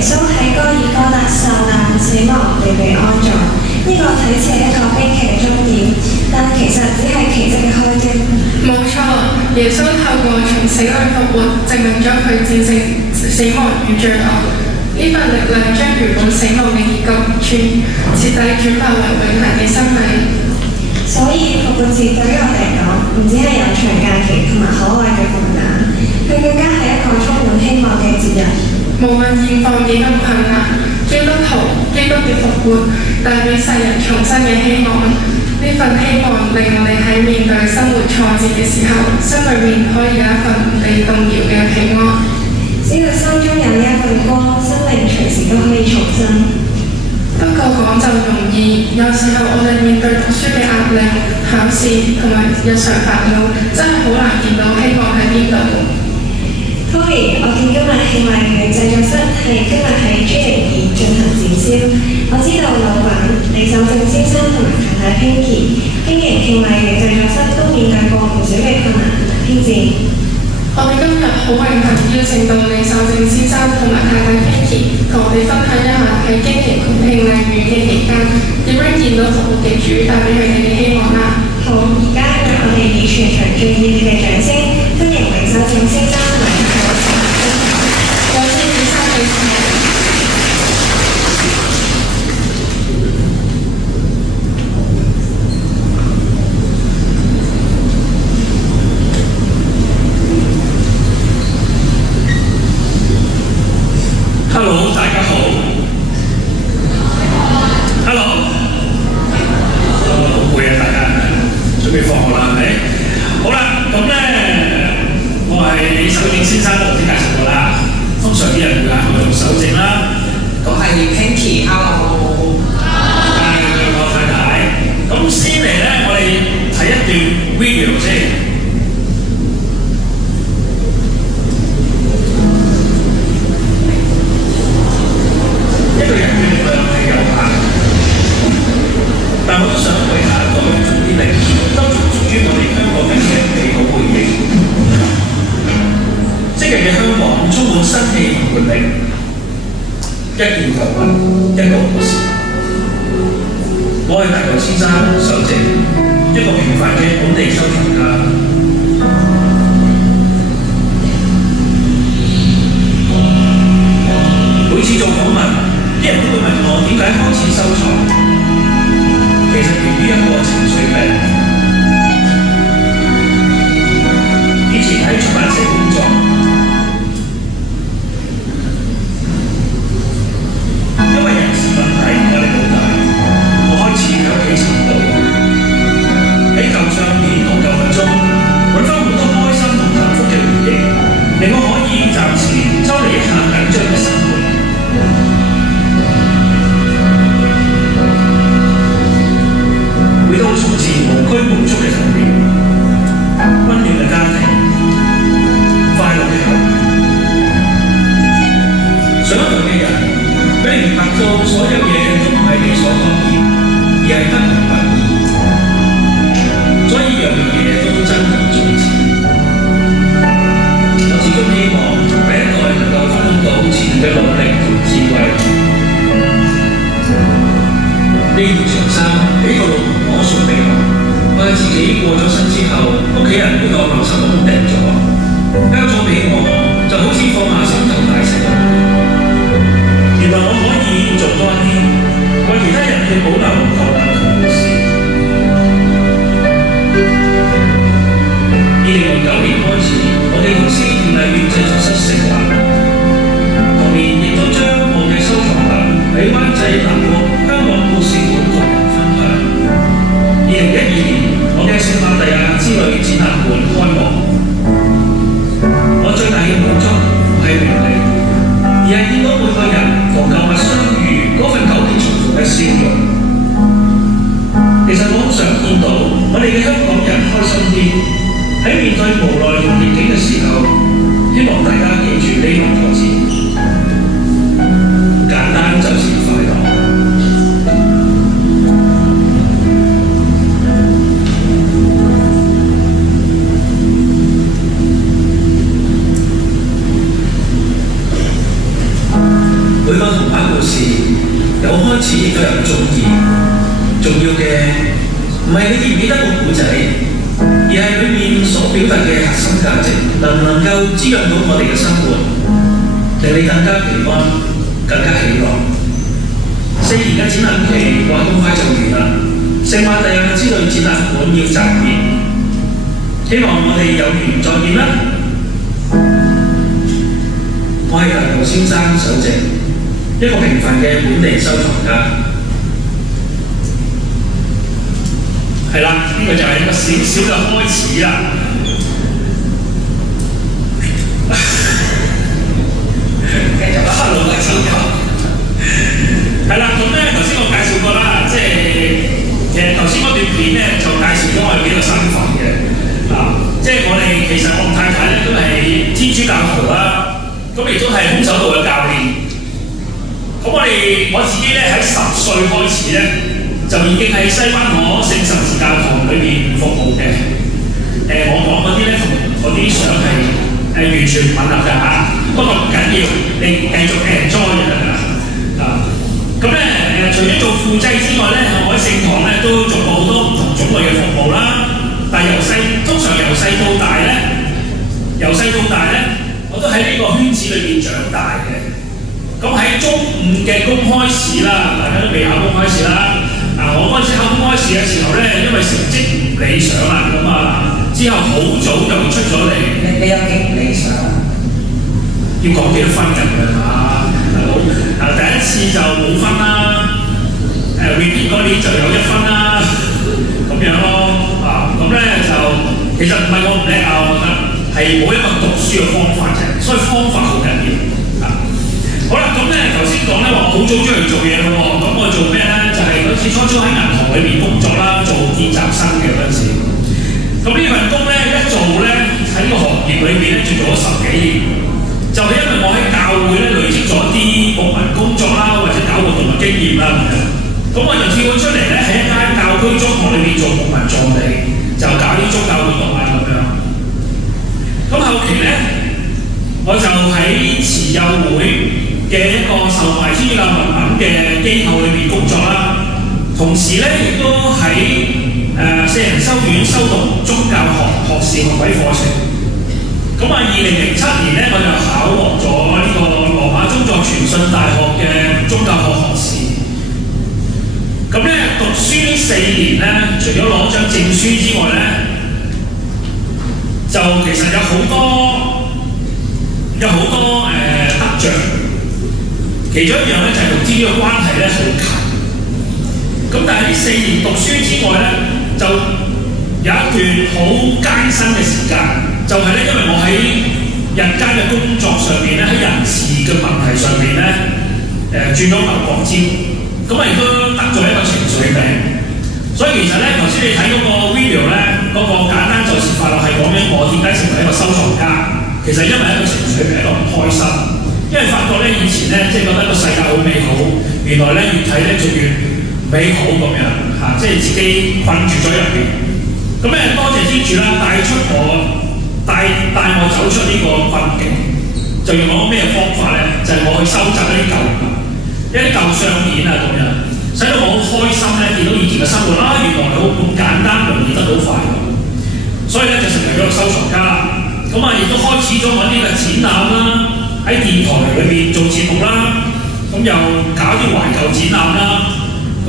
耶穌喺哥爾哥達受難、死亡並被安葬。呢個睇似係一個悲劇嘅終點，但其實只係奇蹟嘅開端。冇錯，耶穌透過從死裏復活，證明咗佢戰勝死亡與罪惡。呢份力量將原本死亡嘅結局徹底轉化為永恆嘅生命。所以復活節對於我哋嚟講，唔止係有長假期同埋可愛嘅負擔，佢更加係一個充滿希望嘅節日。無論現況幾咁困難，基督嘅復活帶俾世人重新嘅希望。呢份希望令我哋喺面對生活挫折嘅時候，心裏面可以有一份唔被動搖嘅平安。只要心中有呢一份光，生命隨時都可以重生。不過講就容易，有時候我哋面對讀書嘅壓力、考試同埋日常煩惱，真係好難見到希望喺邊度。Tony，我見今日慶禮嘅製作室係今日喺 J02進行展銷。我知道老闆李守正先生同埋太太 Pinky 經營慶禮嘅製作室都面對過唔少嘅困難同埋挑戰。我哋今日好榮幸邀請到李守正先生同埋太太 Pinky 同我哋分享一下喺經營慶禮院嘅期間點樣見到復活嘅主帶俾佢哋嘅希望啦。好，而家讓我哋以全場最熱烈嘅掌聲歡迎李守正先生同埋太太。有請李生女士。Hello， 大家好。Hello， 好攰啊！大家準備放學啦，係咪？好啦，咁咧，我係李守正先生，頭先介紹過啦。通常啲人會嗌我做守正啦。我係 Pinky，Hello。我太太。咁先嚟咧，我哋睇一段 video 先。一個人嘅力量係有限，但我都想為下一代做啲力，收藏屬於我哋香港人嘅美好回憶。昔日嘅香港充滿生氣同活力，一件舊物，一個故事。我係大牛先生守正，一個平凡嘅本地收藏家。每次做訪問，啲人都會問我點解開始收藏，其實源於一個情緒病。以前喺出版社工作，因為人事問題壓力好大，我開始喺屋企尋寶，喺舊相片同舊物中揾翻好多開心同幸福嘅回憶，令我可以暫時抽離一下緊張嘅生活。回到從前無拘無束嘅童年，溫暖嘅家庭，快樂嘅校園。上一代嘅人俾你明白到所有嘢都唔係理所當然，而係不明不義，所以樣樣嘢都珍而重之。我始終希望第一代能夠分享到前人嘅努力同智慧。呢條長衫俾個老婆婆送俾我，我係自己過咗身之後，屋企人會當垃圾桶掟咗，交咗俾我，就好似放下心頭大石咁。原來我可以做多啲，為其他人去保留舊物同故事。2009年開始，我哋公司慶禮院製作室成立，同年亦都將我嘅收藏品喺灣仔南屋香港故事館同人分享。2012年，我嘅聖瑪利亞之旅展覽館開幕。我最大嘅滿足唔係名利，而係見到每個人同舊物相遇嗰份久別重逢嘅笑容。其實我好想見到我哋嘅香港人開心啲，喺面對無奈同逆境嘅時候，希望大家記住呢兩個字：簡單就是快樂。每個亦都有人中意。重要嘅唔係你記唔記得個故仔，而係裏面所表達嘅核心價值，能唔能夠滋養到我哋嘅生活，令你更加平安、更加喜樂。4年嘅展覽期話咁快就完啦，聖馬利亞之類展覽館要暫別，希望我哋有緣再見啦。我係陳豪先生首席，一個平凡嘅本地收藏家。係啦，呢個就係一個少少嘅開始啦。繼續啦，一路開始咗。係啦，咁咧頭先我介紹過啦，即係其實頭先嗰段片咧就介紹咗我哋幾個身份嘅。即係我哋其實我同太太咧都係天主教徒啦，咁亦都係空手道嘅教練。咁我自己咧喺10歲開始咧。就已經喺西灣河聖神字教堂裏邊服務嘅。我講嗰啲咧同嗰啲相係完全唔吻合㗎嚇，不過唔緊要，你繼續 enjoy 就得㗎啦。咁咧除咗做副祭之外咧，我喺聖堂咧都做過好多唔同種類嘅服務啦。但係通常由細到大咧，我都喺呢個圈子裏邊長大嘅。咁喺中五嘅公開試啦，大家都未考公開試啦。我開始考公開試嘅時候咧，因為成績唔理想啦，咁之後好早就出咗嚟。你有幾唔理想啊？要講幾多分㗎嘛？大佬，第一次就冇分啦，repeat 嗰年就有1分啦，咁樣咯。咁咧就其實唔係我唔叻啊，我覺得係冇一個讀書嘅方法啫，所以方法好緊要。好啦，咁咧頭先講咧話我好早出嚟做嘢咯喎，咁我做咩咧？就係嗰次初喺銀行裏面工作啦，做見習生嘅嗰陣時。咁呢份工咧一做咧喺呢個行業裏邊咧就做咗10幾年，就係因為我喺教會咧累積咗啲牧民工作啦，或者搞活動嘅經驗啦咁樣。咁我就跳咗出嚟咧喺一間教區中學裏面做牧民助理，就搞啲宗教活動啊咁樣。咁後期咧我就喺慈幼會嘅一個售賣天主教物品嘅機構裏面工作啦，同時咧亦都喺聖人修院修讀宗教學士學位課程。咁2007年咧我就考獲咗呢個羅馬宗座傳信大學嘅宗教學學士。咁咧讀書呢4年咧，除咗攞張證書之外咧，就其實有好多得着。其中一樣咧就係同天主嘅關係咧好近。咁但係呢4年讀書之外咧，就有一段好艱辛嘅時間，就係咧因為我喺日間嘅工作上邊咧，喺人事嘅問題上邊咧，轉咗牛角尖，咁亦都得咗一個情緒病。所以其實咧頭先你睇嗰個 video 咧，嗰個簡單就是快樂係講緊我點解成為一個收藏家，其實因為一個情緒病，一個唔開心。因為發覺咧，以前咧即係覺得個世界好美好，原來咧越睇咧就越美好咁樣嚇，即係自己困住咗入邊。咁咧多謝天主啦，帶我走出呢個困境。就用我咩方法咧？就係我去收集一啲舊相片啊咁樣，使到我好開心咧，見到以前嘅生活啦，原來好咁簡單容易得到快樂。所以咧就成為咗個收藏家啦。咁亦都開始咗我啲嘅展覽啦。喺電台裏邊做節目啦，咁又搞啲懷舊展覽啦。咁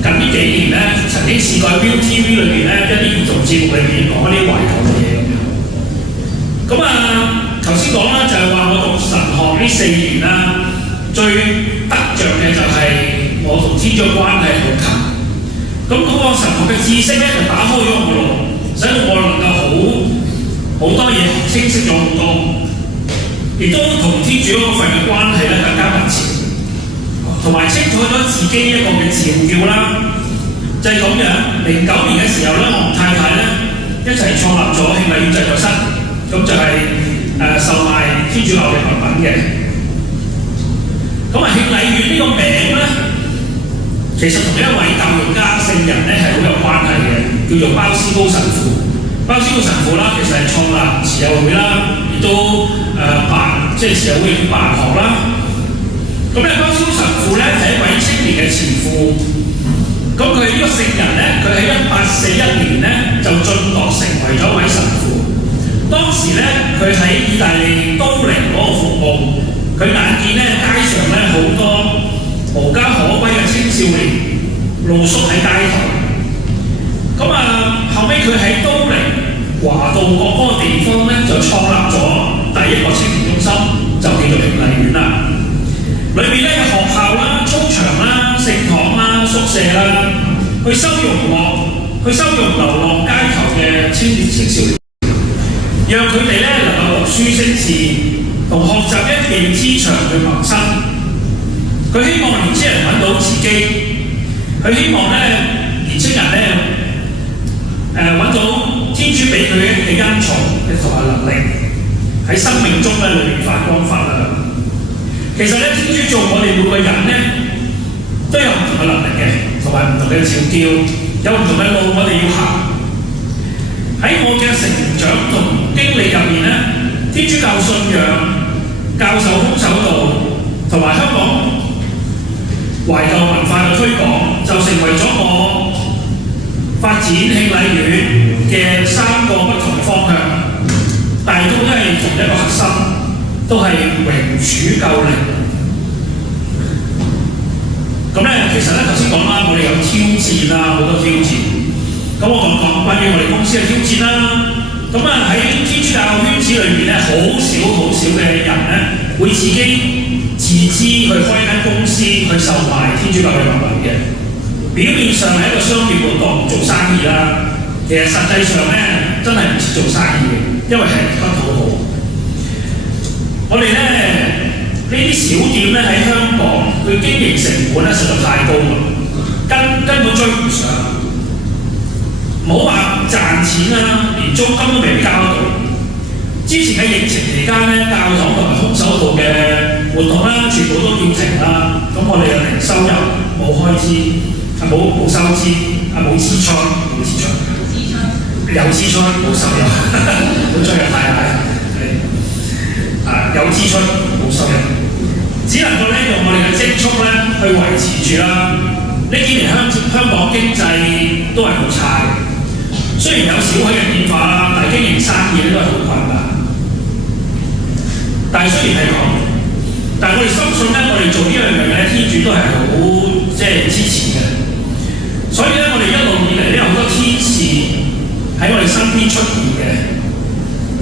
近呢幾年咧，曾經試過喺 ViuTV 裏邊咧一啲兒童節目裏邊講一啲懷舊嘅嘢咁樣。咁頭先講啦，就係話我讀神學呢4年啦，最得着嘅就係我同天主關係好近。咁嗰個神學嘅知識咧，就打開咗我個腦，使到我能夠好多嘢清晰咗好多。亦都同天主嗰份嘅關係咧更加密切，同埋清楚咗自己一個嘅召叫啦，就係咁樣。09年嘅時候咧，我同太太咧一齊創立咗慶禮院製作室，咁就係售賣天主教嘅物品嘅。咁慶禮院呢個名咧，其實同一位教育家聖人咧係好有關係嘅，叫做鮑思高神父。鮑思高神父啦，其實係創立慈幼會啦，亦都即係慈幼會亦都辦學啦。咁咁咧，江超神父咧係一位青年嘅前父。咁佢呢個聖人咧，佢喺1841年咧就晉鐸成為咗一位神父。當時咧，佢喺意大利都靈嗰個服務，佢眼見咧街上咧好多無家可歸嘅青少年露宿喺街頭。咁後尾佢喺都靈華道國嗰個地方咧就創立咗第一個青年中心，就叫做平麗苑啦。裏面咧有學校啦、操場啦、聖堂啦、宿舍啦，去收容流浪街頭嘅青少年，讓佢哋咧能夠讀書識字，同學習一技之長去謀生。佢希望年青人揾到自己，佢希望咧年青人咧揾到天主俾佢嘅恩寵同埋能力，喺生命中咧裏面發光發亮。其實咧，天主做我哋每個人咧都有唔同嘅能力嘅，同埋唔同嘅召叫，有唔同嘅路我哋要行。喺我嘅成長同經歷入面咧，天主教信仰、教授空手道同埋香港懷舊文化嘅推廣，就成為咗我發展慶禮院嘅3個不同嘅方向，但係都係同一個核心。都係榮主救靈。咁咧，其實咧頭先講啦，我哋有挑戰啦，好多挑戰。咁我講關於我哋公司嘅挑戰啦。咁喺天主教圈子裏面咧，好少嘅人咧會自己自資去開間公司去售賣天主教嘅物品嘅。表面上係一個商業活動，做生意啦。其實實際上咧，真係唔似做生意嘅，因為係不討好。我哋咧呢啲小店咧喺香港，佢經營成本咧實在太高啦，根本追唔上。唔好話賺錢啦，連租金都未交到。之前嘅疫情期間咧，教堂同埋空手道嘅活動啦，全部都要停啦。咁我哋又零收入，冇開支，冇收支，冇支出，有支出冇收入，好出入太大。有支出冇收入，只能夠咧用我哋嘅積蓄咧去維持住啦。呢幾年香港經濟都係好差嘅，雖然有少許嘅變化啦，但係經營生意咧都係好困難。但係雖然係咁，但係我哋深信咧，我哋做呢樣嘢咧，天主都係好支持嘅。所以咧，我哋一路以嚟咧有好多天使喺我哋身邊出現嘅。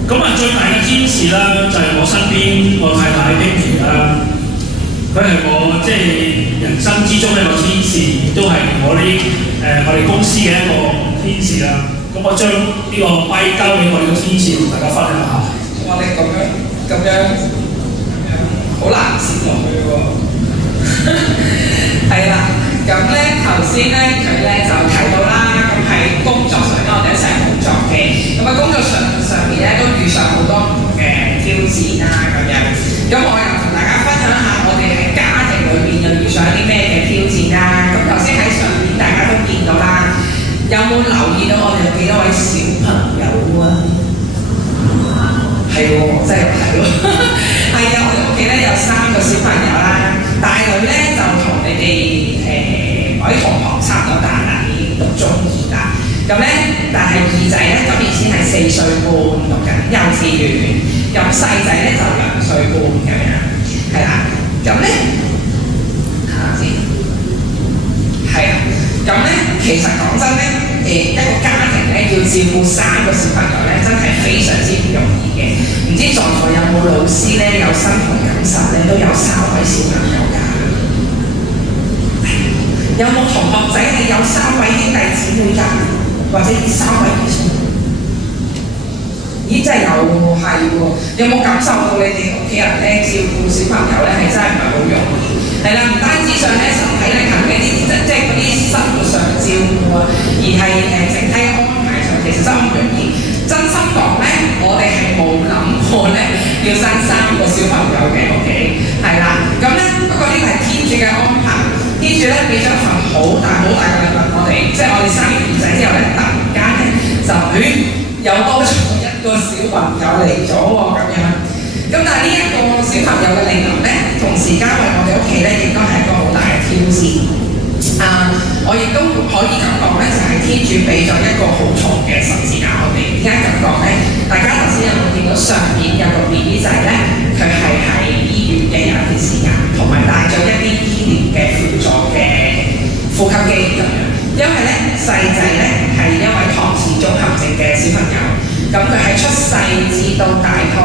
咁最大嘅天使啦，就係我身邊我太太 Pinky 啦，佢係我人生之中一個天使，亦都係我哋公司嘅一個天使啦。咁我將呢個咪交俾我哋嘅天使同大家分享下。我哋咁樣好難接落去喎。係啦，咁咧頭先咧佢咧就提到啦，咁喺工作上咧我哋一齊工作嘅，咁工作上面咧都遇上好多唔同嘅挑戰啦咁樣。咁我又同大家分享下我哋喺家庭裏邊又遇上一啲咩嘅挑戰啦。咁頭先喺上面大家都見到啦，有冇留意到我哋有幾多位小朋友啊？係喎，真係係喎，係啊！我哋屋企咧有3個小朋友啦，大女咧就同你哋我啲同學差唔多大啦，已經讀中2啦。咁咧，但係二仔咧今年先係4歲半讀緊幼稚園，咁細仔咧就2歲半咁樣，係啦。咁咧睇下先，係啊。咁咧其實講真咧，一個家庭咧要照顧3個小朋友咧，真係非常之唔容易嘅。唔知在座有冇老師咧有身同感受咧，都有3位小朋友㗎？有冇同學仔係有3位兄弟姊妹㗎？或者3位以上？咦，真係有喎，係喎。有冇感受到你哋屋企人咧照顧小朋友咧係真係唔係好容易？係啦，唔單止上咧身體力行嘅啲，即係嗰啲生活上嘅照顧啊，而係整體安排上其實真係唔容易。真心講咧，我哋係冇諗過咧要生3個小朋友嘅屋企，係啦。咁咧不過呢個係天主嘅安排，天主咧俾咗一份好大嘅禮物我哋，即係我哋生完兒仔之後咧，突然間咧就又多咗1個小朋友嚟咗喎咁樣。咁但係呢1個小小朋友嘅靈流咧，同時間為我哋屋企咧，亦都係一個好大嘅挑戰。我亦都可以咁講咧，就係、天主俾咗一個好重嘅十字架我哋。點解咁講咧？大家頭先有冇見到上面有個 BB 仔咧？佢係喺醫院嘅有一段時間，同埋帶咗一啲醫療嘅輔助嘅呼吸機咁樣。因為咧細仔咧係一位唐氏綜合症嘅小朋友，咁佢喺出世至到大概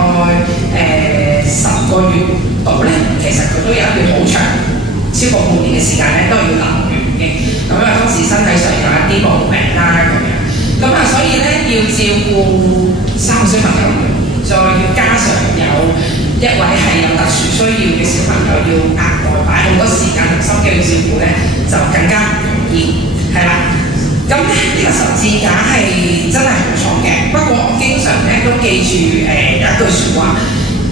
10個月度咧，其實佢都有一段好長，超過半年嘅時間咧都要留院嘅。咁因為當時身體上有一啲毛病啦咁樣，咁所以咧要照顧3個小朋友，再要加上有一位係有特殊需要嘅小朋友，要額外擺好多時間同心機去照顧咧，就更加唔容易。係啦，咁咧呢個十字架係真係好重嘅。不過我經常咧都記住有一句説話，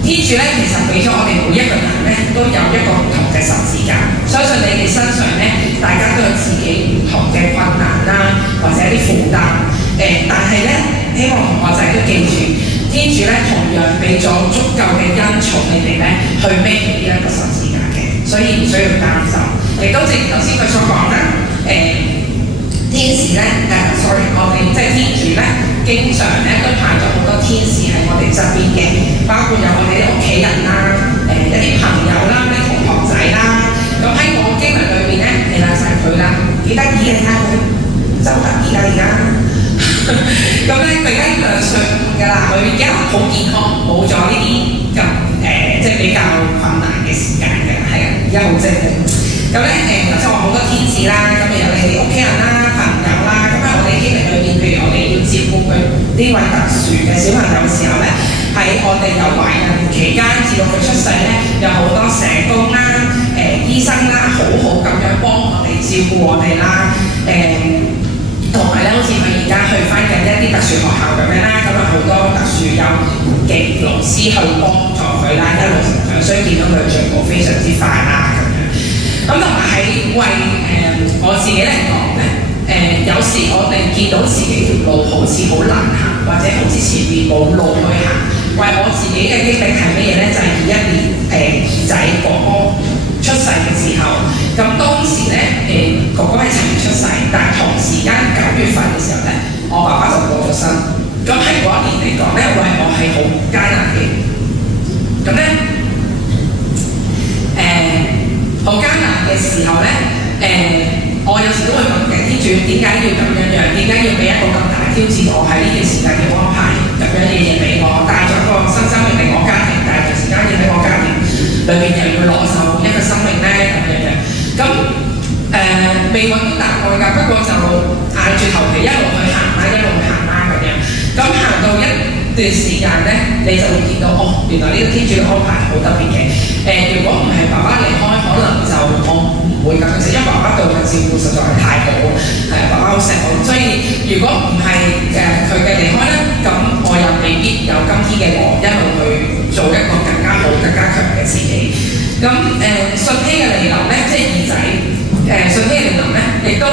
天主咧其實俾咗我哋每一個人咧都有一個唔同嘅十字架。相信你哋身上咧，大家都有自己唔同嘅困難啦，或者啲負擔。但係咧，希望同學仔都記住，天主咧同樣俾咗足夠嘅恩寵你哋咧去孭起呢一個十字架嘅，所以唔需要擔心。亦都正如頭先佢所講啦，天使咧我哋即係天主咧，經常咧都派咗好多天使喺我哋側邊嘅，包括有我哋啲屋企人啦，一啲朋友啦，啲同學仔啦。咁喺我經歷裏邊咧，其實就係佢啦，幾得意嘅，睇下佢周得意㗎而家。咁咧佢而家2歲㗎啦，佢而家好健康，冇咗呢啲咁即係比較困難嘅時間嘅，係啊，而家好正嘅。咁咧頭先話好多天使啦，咁有你哋屋企人啦、朋友啦，咁我哋經歷裏邊，譬如我哋要照顧佢呢位特殊嘅小朋友嘅時候咧，喺我哋由懷孕期間至到佢出世咧，有好多社工啦、醫生啦，好好咁樣幫我哋照顧我哋啦，同埋咧好似佢而家去翻緊一啲特殊學校咁樣啦，咁好多特殊幼兒嘅老師去幫助佢啦，一路成長，所以見到佢進步非常之快啦咁樣。咁同埋喺為我自己嚟講咧，有時我哋見到自己條路好似好難行，或者好似前面冇路去行。為我自己嘅經歷係乜嘢咧？就係21年兒仔哥哥出世嘅時候，咁當時咧哥哥係7月出世，但係同時間9月份嘅時候咧，我爸爸就過咗身。咁喺嗰一年嚟講咧，為我係好艱難嘅。咁咧好艱難嘅時候咧，我有時都會問嘅天主點解要咁樣樣？點解要俾一個咁大嘅挑戰我喺呢段時間要安排咁樣嘅嘢俾我？帶咗一個新生命嚟我家庭，但係同時間要喺我家庭裏邊又要攞走一個生命咧咁樣樣。咁未揾到答案㗎，不過就硬住頭皮一路去行啦，一路行啦咁樣。咁行到一段時間咧，你就會見到原來呢個天主嘅安排好特別嘅。如果唔係爸爸離開，可能就我唔會咁樣食，因為爸爸對我嘅照顧實在係太好，爸爸好錫我，所以如果唔係佢嘅離開咧，咁我又未必有今天嘅我一路去做一個更加好、更加強嘅自己。咁信希嘅靈流咧，即係兒仔，信希嘅靈流咧，亦都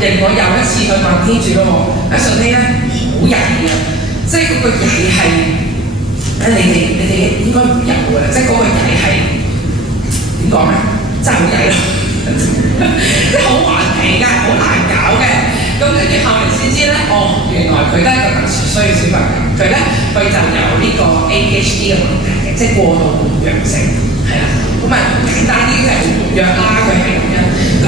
令我有一次去問天主咯，信希咧好曳嘅，即係嗰個曳係你哋應該唔有嘅，即係嗰個曳係點講咧？真係好曳咯，即係好頑皮㗎，好難搞嘅。咁跟住後嚟先知咧，原來佢都係一個特殊需要小朋友，佢就有呢個 ADHD 嘅問題嘅，即係過度活躍性，係啦。咁簡單啲就係好活躍啦，佢係咁樣。咁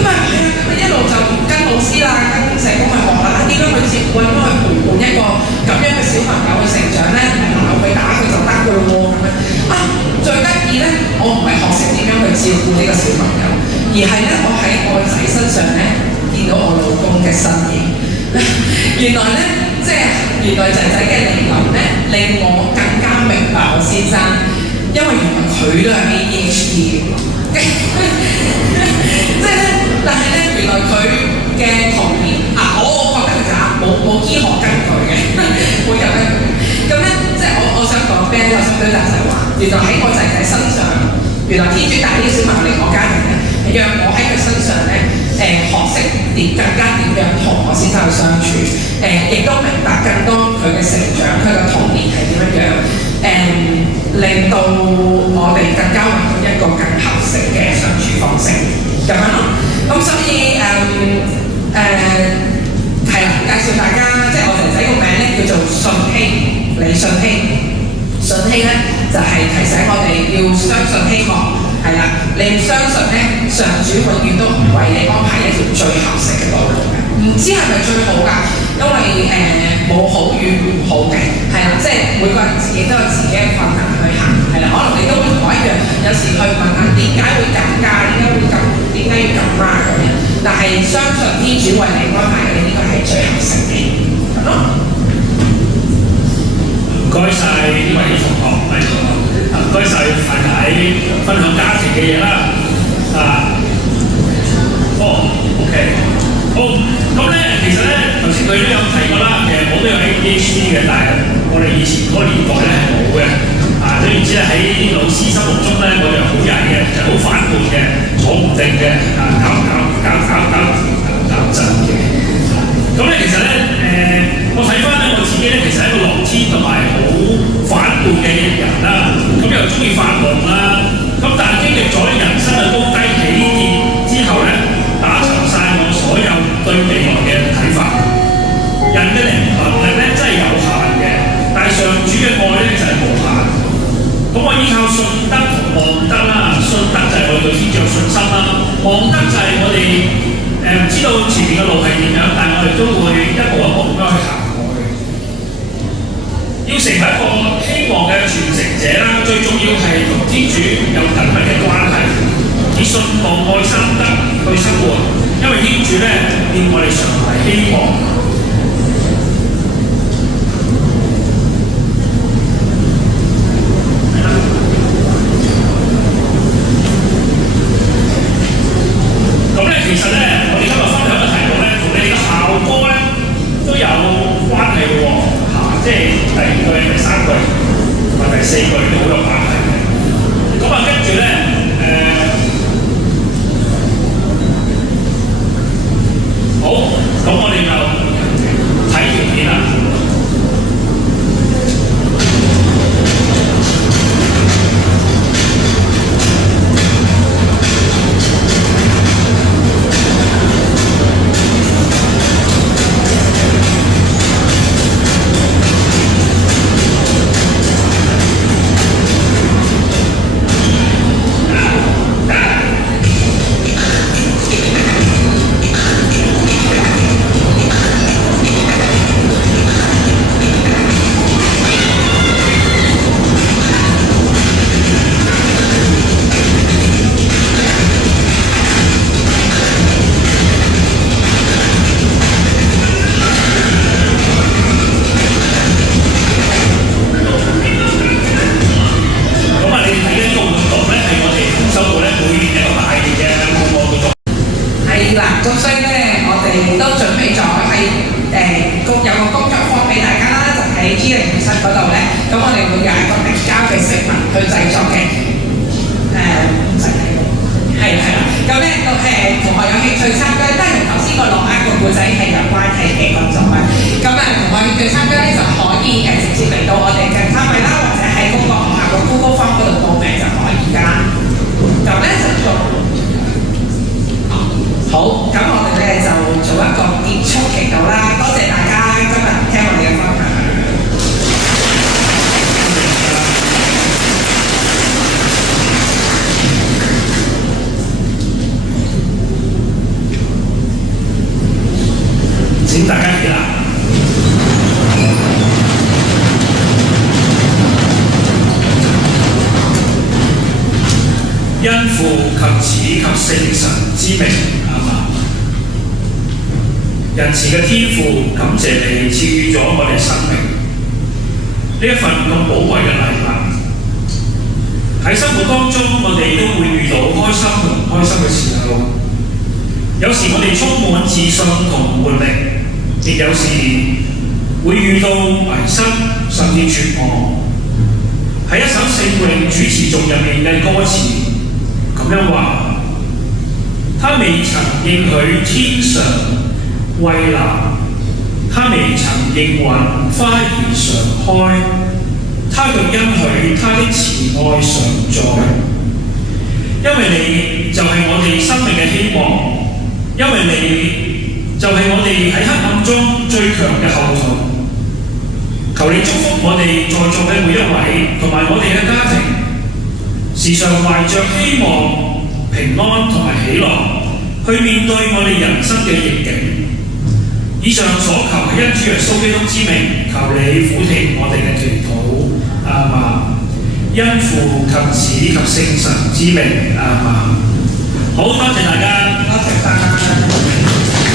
一路就跟老師啦，跟社工去學啦，點樣去照顧，點樣去陪伴一個咁樣嘅小朋友去成長咧？唔係鬧佢打佢就得㗎咯喎咁樣。最得意咧，我唔係學識點樣去照顧呢個小朋友，而係咧我喺我仔身上咧見到我老公嘅身影。原來咧，即係原來仔仔嘅靈流咧，令我更加明白我先生，因為原來佢都係 ADHD 嘅。即係咧，但係咧，原來佢嘅童年我覺得佢冇醫學根據嘅，冇有根據。咁咧，即係我想講咩咧？我想表達就係話，原來喺我仔仔身上，原來天主帶啲小朋友嚟我家庭咧，係讓我喺佢身上咧，學識更加點樣同我先生去相處，亦都明白更多佢嘅成長，佢嘅童年係點樣樣，令到我哋更加一個更合適嘅相處方式咁樣咯。咁所以係啦，介紹大家，即係我仔仔個名咧叫做信希，李信希。信希咧就係、提醒我哋要相信希望，係啦，你唔相信咧，上主永遠都唔為你安排一條最合適嘅道路嘅。唔知係咪最好㗎？因為冇好與唔好嘅，係啦，即係每個人自己都有自己嘅困難去行，係啦，可能你都會同我一樣，有時去問下點解會咁㗎？點解會咁？點解要咁啊？咁樣，但係相信天主為你安排嘅呢個係最合適嘅，咁咯。唔該晒呢位同學，唔該晒太太分享家庭嘅嘢啦。OK， 好，咁咧其實咧頭先佢都有提過啦，其實我都有 ADHD 嘅，但係我哋以前嗰個年代咧係冇嘅。總言之咧喺老師心目中咧，我哋好曳嘅，就好反叛嘅，坐唔定嘅，搞震嘅。咁咧其實咧我睇翻咧我自己咧，其實係一個樂天同埋好反叛嘅人啦。咁又中意發夢啦。咁但係經歷咗人生嘅高低起跌之後咧，打沉晒我所有對未來嘅睇法。人嘅能力咧真係有限嘅，但係上主嘅愛咧就係無限。咁我依靠信德同望德啦，信德就係我哋對天主有信心啦，望德就係我哋唔知道前面嘅路係點樣，但係我哋都會一步一步咁樣去行過去。要成為一個希望嘅傳承者啦，最重要係同天主有緊密嘅關係，以信望愛心德去生活，因為天主咧要我哋常懷希望。其實咧，我哋今日分享嘅題目咧，同你哋嘅校歌咧都有關係嘅喎，即係第2句、第3句同埋第4句都好有關係嘅。咁跟住咧，好，咁我哋就睇條片啦。請大家起立。因父及子及聖神之名，阿們。仁慈嘅天父，感謝你賜予咗我哋生命，呢一份咁寶貴嘅禮物。喺生活當中，我哋都會遇到開心同唔開心嘅時候。有時我哋充滿自信同活力，亦有時會遇到迷失甚至絕望。喺一首聖詠主持頌入面嘅歌詞咁樣話：他未曾應許天上蔚藍，他未曾應允花兒常開，他卻應許他的慈愛常在。因為你就係我哋生命嘅希望，因為你就係我哋喺黑暗中最強嘅後盾。求你祝福我哋在座嘅每一位，同埋我哋嘅家庭，時常懷着希望、平安同埋喜樂，去面對我哋人生嘅逆境。以上所求係因主耶穌基督之名，求你俯聽我哋嘅祈禱。阿們。因父及子及聖神之名。阿們。好，多謝大家。多謝晒。